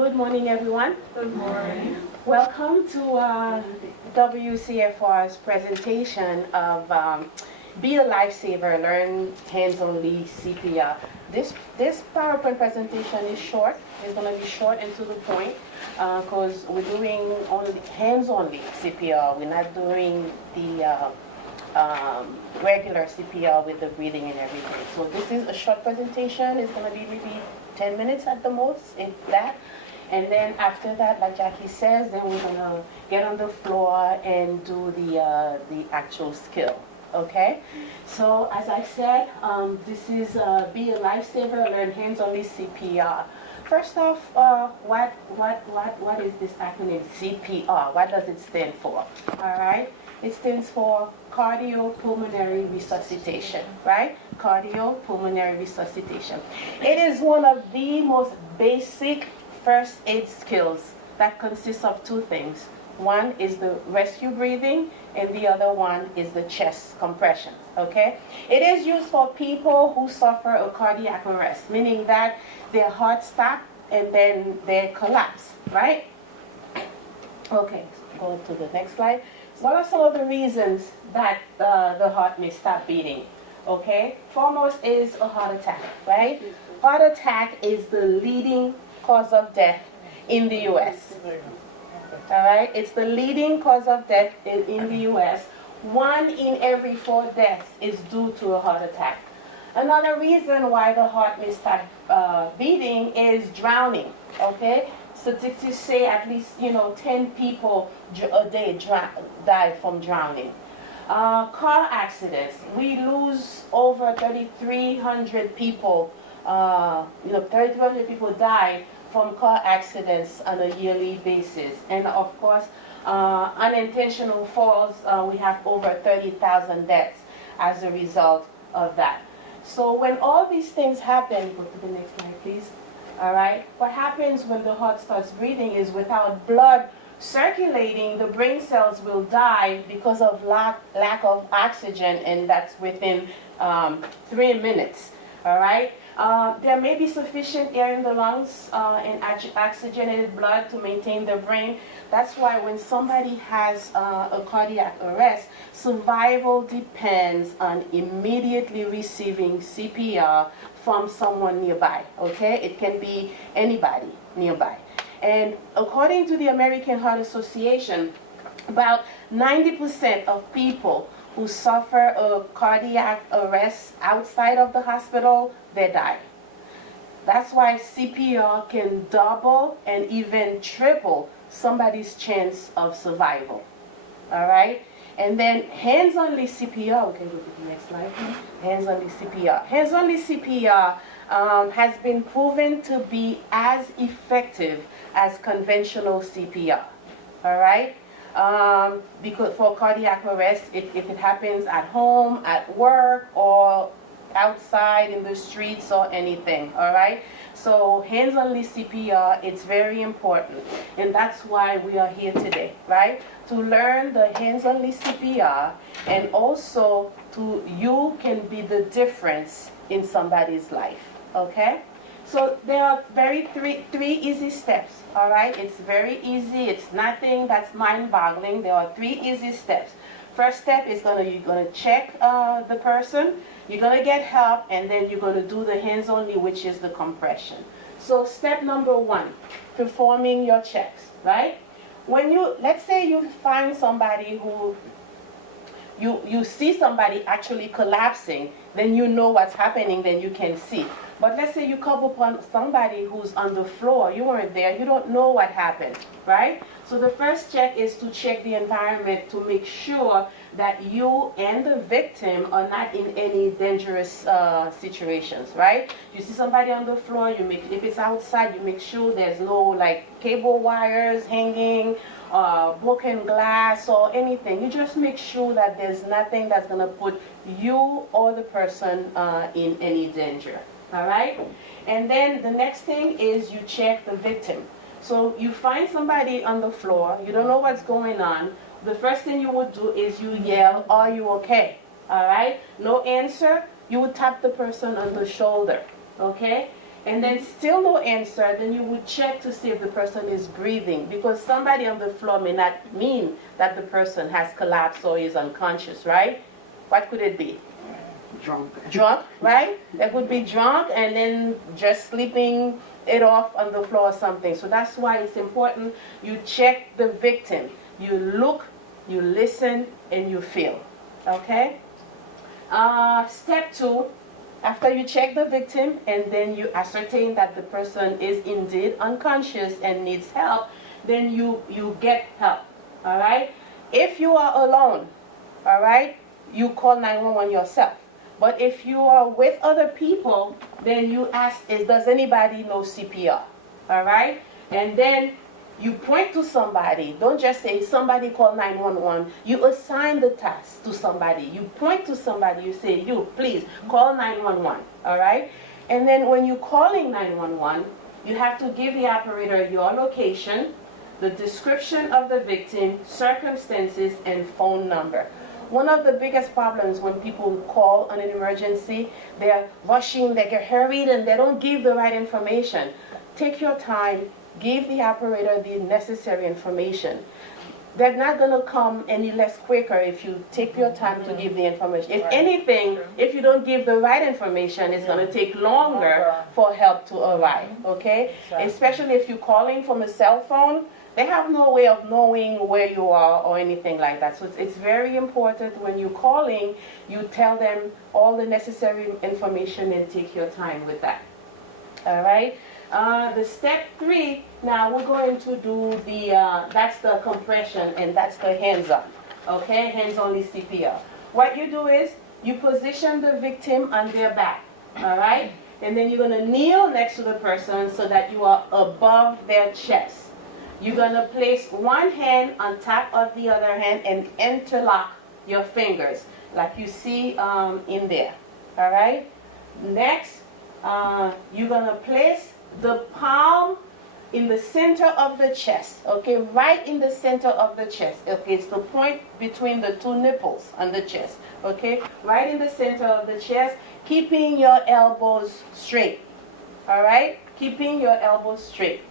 Good morning, everyone. Good morning. Welcome to WCFR's presentation of Be a Lifesaver, Learn Hands Only CPR. This PowerPoint presentation is short. It's going to be short and to the point because we're doing only hands-only CPR. We're not doing the regular CPR with the breathing and everything. So this is a short presentation. It's going to be maybe 10 minutes at the most, if that. And then after that, like Jackie says, then we're going to get on the floor and do the actual skill. Okay? So as I said, this is Be a Lifesaver, Learn Hands Only CPR. First off, what is this acronym CPR? What does it stand for? All right? It stands for cardiopulmonary resuscitation, right? Cardiopulmonary resuscitation. It is one of the most basic first aid skills that consists of two things. One is the rescue breathing, and the other one is the chest compression, okay? It is used for people who suffer a cardiac arrest, meaning that their heart stops and then they collapse, right? Okay, go to the next slide. What are some of the reasons that the heart may stop beating? Okay, foremost is a heart attack, right? Heart attack is the leading cause of death in the U.S. All right, it's the leading cause of death in the U.S. 1 in every 4 deaths is due to a heart attack. Another reason why the heart may stop beating is drowning, okay? Statistics say at least, 10 people a day die from drowning. Car accidents, we lose over 3,300 people, 3,300 people die from car accidents on a yearly basis. And of course, unintentional falls, we have over 30,000 deaths as a result of that. So when all these things happen, go to the next slide, please. All right, what happens when the heart starts breathing is without blood circulating, the brain cells will die because of lack of oxygen, and that's within 3 minutes. All right, there may be sufficient air in the lungs and oxygenated blood to maintain the brain. That's why when somebody has a cardiac arrest, survival depends on immediately receiving CPR from someone nearby, okay? It can be anybody nearby. And according to the American Heart Association, about 90% of people who suffer a cardiac arrest outside of the hospital, they die. That's why CPR can double and even triple somebody's chance of survival. All right? And then hands-only CPR, we can go to the next slide, please. Hands-only CPR. Hands-only CPR has been proven to be as effective as conventional CPR. All right? Because for cardiac arrest, if it happens at home, at work, or outside in the streets or anything, all right? So hands-only CPR, it's very important, and that's why we are here today, right? To learn the hands-only CPR, and also you can be the difference in somebody's life, okay? So there are three easy steps, all right? It's very easy. It's nothing that's mind-boggling. There are 3 easy steps. First step is you're gonna check the person. You're gonna get help, and then you're gonna do the hands-only, which is the compression. So step number 1, performing your checks, right? Let's say you find somebody who you see somebody actually collapsing, then you know what's happening, then you can see. But let's say you come upon somebody who's on the floor, you weren't there, you don't know what happened, right? So the first check is to check the environment to make sure that you and the victim are not in any dangerous situations, right? You see somebody on the floor, if it's outside, you make sure there's no cable wires hanging, broken glass or anything. You just make sure that there's nothing that's gonna put you or the person in any danger. All right? And then the next thing is you check the victim. So you find somebody on the floor, you don't know what's going on. The first thing you would do is you yell, "Are you okay?" All right? No answer, you would tap the person on the shoulder, okay? and then still no answer, then you would check to see if the person is breathing, because somebody on the floor may not mean that the person has collapsed or is unconscious, right? What could it be? Drunk, right? They could be drunk and then just sleeping it off on the floor or something. So that's why it's important you check the victim. You look, you listen, and you feel. Okay? Step 2, after you check the victim and then you ascertain that the person is indeed unconscious and needs help, then you get help. All right? If you are alone, all right, you call 911 yourself. But if you are with other people, then you ask, does anybody know CPR? All right? And then you point to somebody. Don't just say, somebody call 911. You assign the task to somebody. You point to somebody. You say, you, please, call 911. All right? And then when you're calling 911, you have to give the operator your location, the description of the victim, circumstances, and phone number. One of the biggest problems when people call on an emergency, they're rushing, they get hurried, and they don't give the right information. Take your time, give the operator the necessary information. They're not going to come any less quicker if you take your time to give the information. If anything, if you don't give the right information, it's going to take longer for help to arrive, okay? Especially if you're calling from a cell phone, they have no way of knowing where you are or anything like that. So it's very important when you're calling, you tell them all the necessary information and take your time with that. All right? The step 3, now we're going to do that's the compression and that's the hands-on. Okay? Hands-only CPR. What you do is you position the victim on their back. All right? And then you're going to kneel next to the person so that you are above their chest. You're going to place one hand on top of the other hand and interlock your fingers like you see in there. All right? Next, you're going to place the palm in the center of the chest. Okay? Right in the center of the chest. Okay? It's the point between the 2 nipples on the chest. Okay? Right in the center of the chest, keeping your elbows straight. All right? Keeping your elbows straight.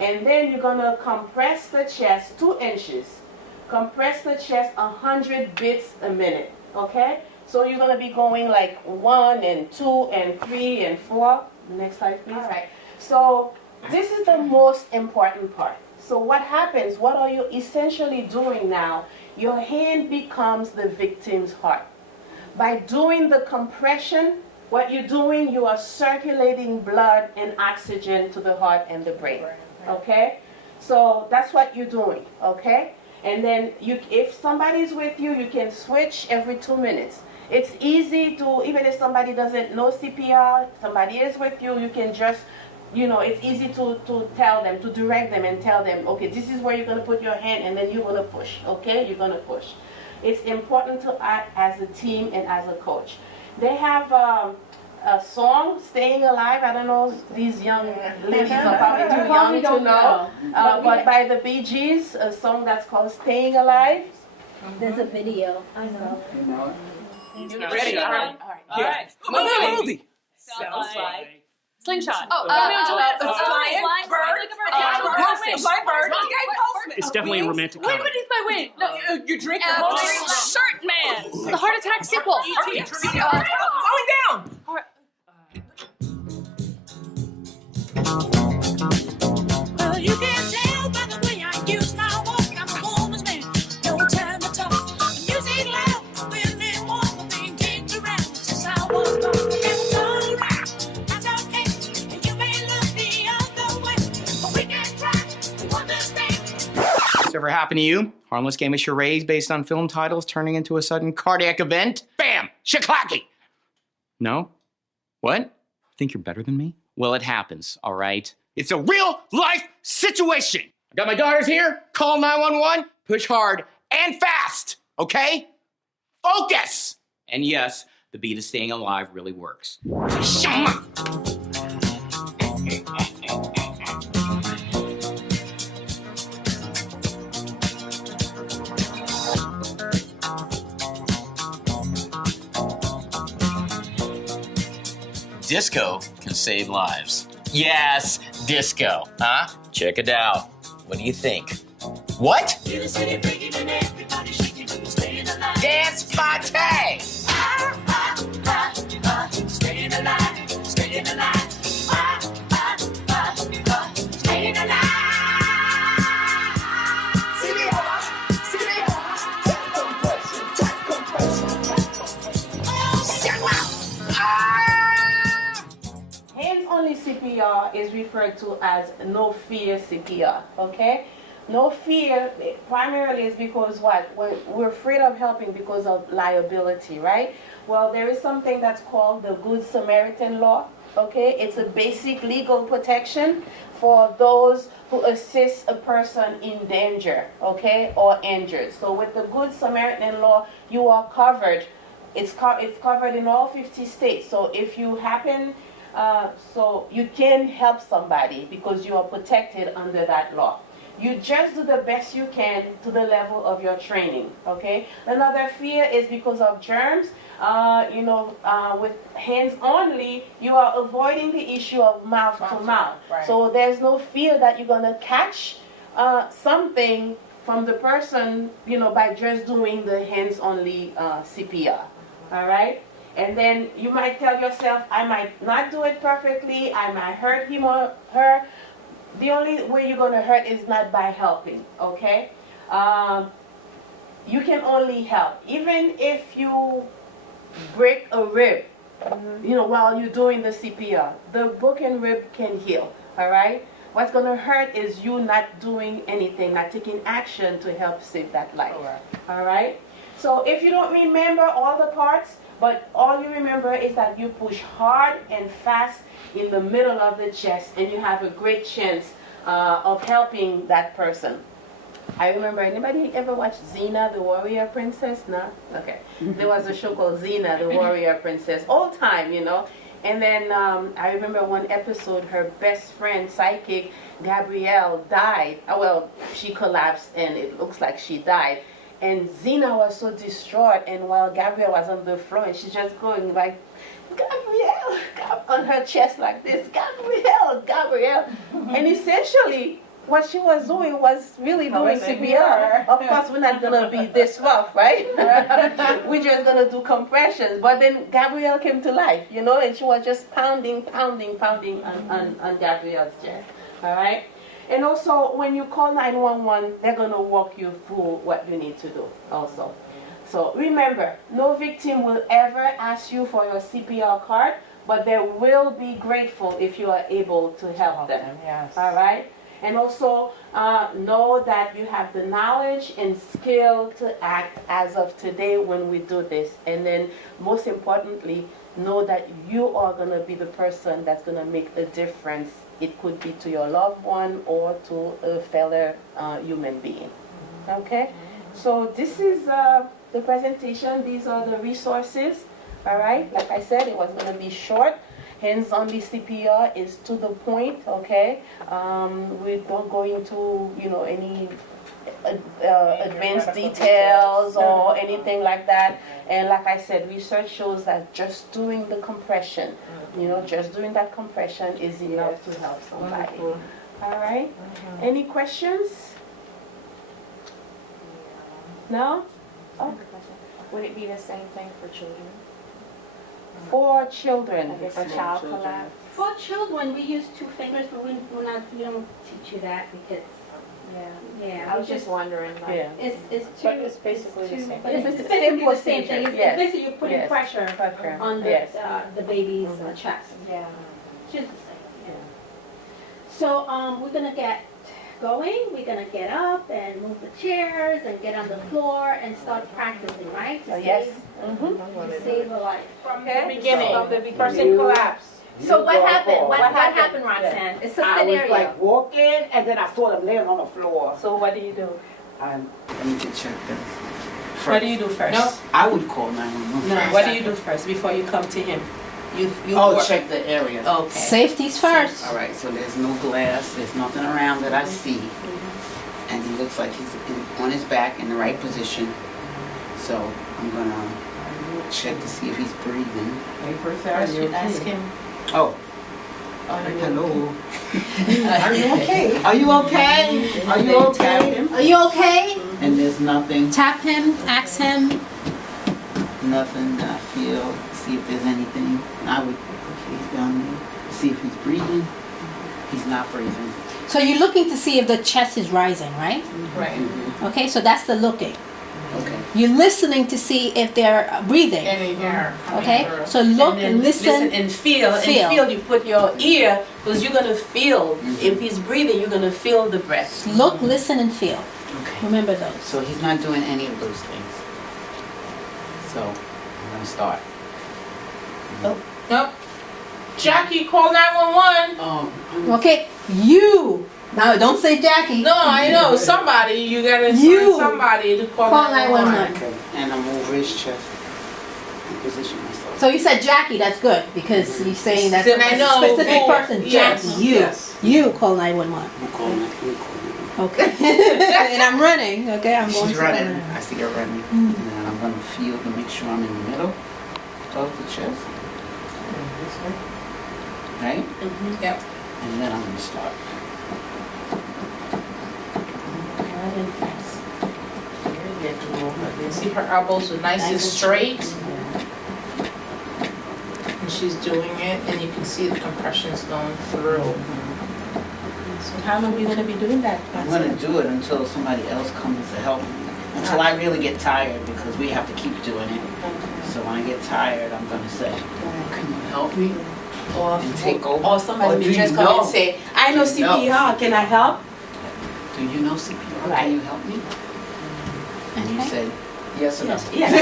And then you're going to compress the chest 2 inches. Compress the chest 100 beats a minute. Okay? So you're going to be going like 1 and 2 and 3 and 4. Next slide, please. All right. So this is the most important part. So what happens? What are you essentially doing now? Your hand becomes the victim's heart. By doing the compression, what you're doing, you are circulating blood and oxygen to the heart and the brain. Okay? So that's what you're doing. Okay? And then if somebody's with you, you can switch every 2 minutes. It's easy to, even if somebody doesn't know CPR, somebody is with you, you can just, it's easy to tell them, to direct them and tell them, okay, this is where you're going to put your hand and then you're going to push. Okay? You're going to push. It's important to act as a team and as a coach. They have a song, Staying Alive. I don't know, these young ladies are probably too young to know. But by the Bee Gees, a song that's called Staying Alive. There's a video. I know. You're ready? All right. All right. Movie. Sounds like Slingshot. Flying bird. It's definitely a romantic Wait comedy. beneath my wing. No, You drink the shirt man. The heart attack sequel. Going down. Well, you can tell by the way I use my walk. I'm a woman's man. No time to talk. Music loud. Women want the thing kicked around since I was born. It's all right. That's okay. And you may look the other way, but we can try to understand. This ever happened to you? Harmless game of charades based on film titles turning into a sudden cardiac event? Bam! Shaklacky! No? What? Think you're better than me? Well, it happens, all right? It's a real-life situation! I got my daughters here, call 911, push hard and fast, okay? Focus! And yes, the beat of Staying Alive really works. Shama! disco can save lives. Yes, disco, huh? Check it out. What do you think? What? Feel the city breaking and everybody shaking, staying alive. Dance party! Staying alive, staying alive. Staying alive. Hands Only CPR is referred to as no fear CPR, okay? No fear primarily is because what? We're afraid of helping because of liability, right? Well, there is something that's called the Good Samaritan law, okay? It's a basic legal protection for those who assist a person in danger, okay, or injured. So with the Good Samaritan law, you are covered. It's covered in all 50 states. So if you happen, so you can help somebody because you are protected under that law. You just do the best you can to the level of your training, okay? Another fear is because of germs. With hands only, you are avoiding the issue of mouth to mouth. Right. So there's no fear that you're going to catch something from the person, by just doing the hands only CPR, all right? And then you might tell yourself, I might not do it perfectly, I might hurt him or her. The only way you're going to hurt is not by helping, okay? You can only help. Even if you break a rib, while you're doing the CPR, the broken rib can heal, all right? What's going to hurt is you not doing anything, not taking action to help save that life, all right? So if you don't remember all the parts, but all you remember is that you push hard and fast in the middle of the chest, and you have a great chance of helping that person. I remember, anybody ever watched Xena, the Warrior Princess? No? Okay. There was a show called Xena, the Warrior Princess, old time, And then I remember one episode, her best friend, psychic, Gabrielle, died. She collapsed, and it looks like she died. And Xena was so distraught, and while Gabrielle was on the floor, and she's just going like, Gabrielle, on her chest like this, Gabrielle, Gabrielle. And essentially, what she was doing was really doing CPR. Of course, we're not going to be this rough, right? We're just going to do compressions. But then Gabrielle came to life, and she was just pounding on Gabrielle's chest, all right? And also, when you call 911, they're going to walk you through what you need to do also. So remember, no victim will ever ask you for your CPR card, but they will be grateful if you are able to help them. Yes. All right? And also, know that you have the knowledge and skill to act as of today when we do this. And then, most importantly, know that you are going to be the person that's going to make a difference. It could be to your loved one or to a fellow human being. Okay? So this is the presentation. These are the resources. All right? Like I said, it was going to be short. Hands Only CPR is to the point, okay? We don't go into, any advanced details or anything like that. And like I said, research shows that just doing the compression, just doing that compression is enough to help somebody. All right? Any questions? No? Oh. Would it be the same thing for children? For children. If a child collapsed? For children, we use 2 fingers, but we don't teach you that because, I was just wondering. Yeah. it's But it's basically the same. But it's It's the basically same the same thing. procedure, It's yes. basically you're putting Yes. pressure on the baby's chest. Yeah. Just the same. So we're gonna get going. We're gonna get up and move the chairs and get on the floor and start practicing, right? To Yes. to save a life. From Okay. the beginning, So- the person collapsed. So what happened? What happened? happened, Roxanne? It's a I was scenario. like walking, and then I saw them laying on the floor. So what do you do? I need to check them. What do you do first? No, I would call 911. No, first. what do you do first before you come to him? You work. Check the area. Okay. Safety's first. All right, so there's no glass, there's nothing around that I see. And he looks like he's on his back in the right position. So I'm gonna check to see if he's breathing. First you ask him Oh. Hello. Are you okay? Are you okay? Are you okay? Are you okay? And there's nothing, Tap him, ask him. nothing that I feel. See if there's anything. I would put the face down there. See if he's breathing. He's not breathing. So you're looking to see if the chest is rising, right? Right. Okay, so that's the looking. Okay. You're listening to see if they're breathing. Any air. Okay, so look, And then listen. and feel. Feel. And feel. You put your ear, because you're gonna feel. If he's breathing, you're gonna feel the breath. Look, listen, and feel. Okay. Remember those. So he's not doing any of those things. So I'm gonna start. Nope. Jackie, call 911. Oh. Okay, you. Now don't say Jackie. No, I know. Somebody, you gotta You. find somebody to call Call 911. Okay. And I'm over his chest. And position myself. So you said Jackie, that's good, because you're saying that's Then I a know specific who- person. yes, Jackie, you. yes. You call 911. I'm calling. I'm calling. Okay. And I'm running, okay? I'm going She's to running. run. I see her running. And then I'm gonna feel to make sure I'm in the middle of the chest. Right? Yep. And then I'm gonna start. See her elbows are nice and straight. And she's doing it, and you can see the compressions going through. So how long are you gonna be doing that? I'm gonna do it until somebody else comes to help me. Until I really get tired, because we have to keep doing it. So when I get tired, I'm gonna say, can you help me? And take over. Or somebody Or may do just you come know? and say, I know Do you know? CPR, can I help? Do you know CPR? Right. Can you help me? And you Okay. say, yes or no? Yes.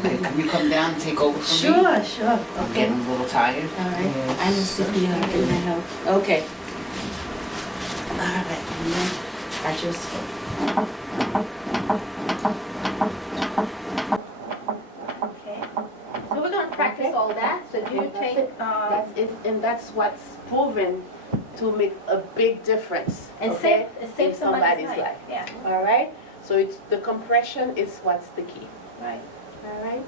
Okay, can you come down and take over for me? Sure, sure, I'm okay. getting a little tired. All right, I know CPR, can I help? Okay. All right, and then I just. Okay. So we're gonna practice all that. So do you take, That's it, and that's what's proven to make a big difference, and okay? save in somebody's life. life. Yeah. All right, so it's, the compression is what's the key, Right. all right?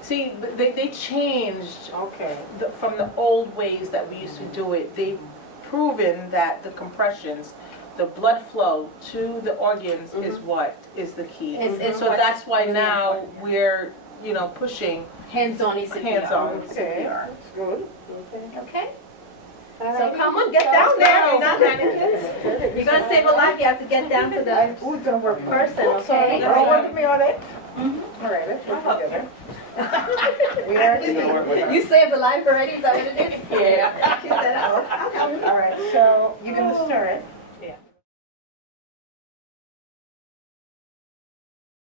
See, they changed from the old ways that we used to do it. They've proven that the compressions, the blood flow to the organs is what is the key. It's So what- that's why now we're, pushing Hands only CPR. hands-on Okay. CPR. Good. Okay. All So right. come on, get down there. You're not gonna, you're gonna save a life. You have to get down to the person, okay? All right. with me on it? All right, let's work together. We are. You saved a life already, is that what it is? Yeah. She's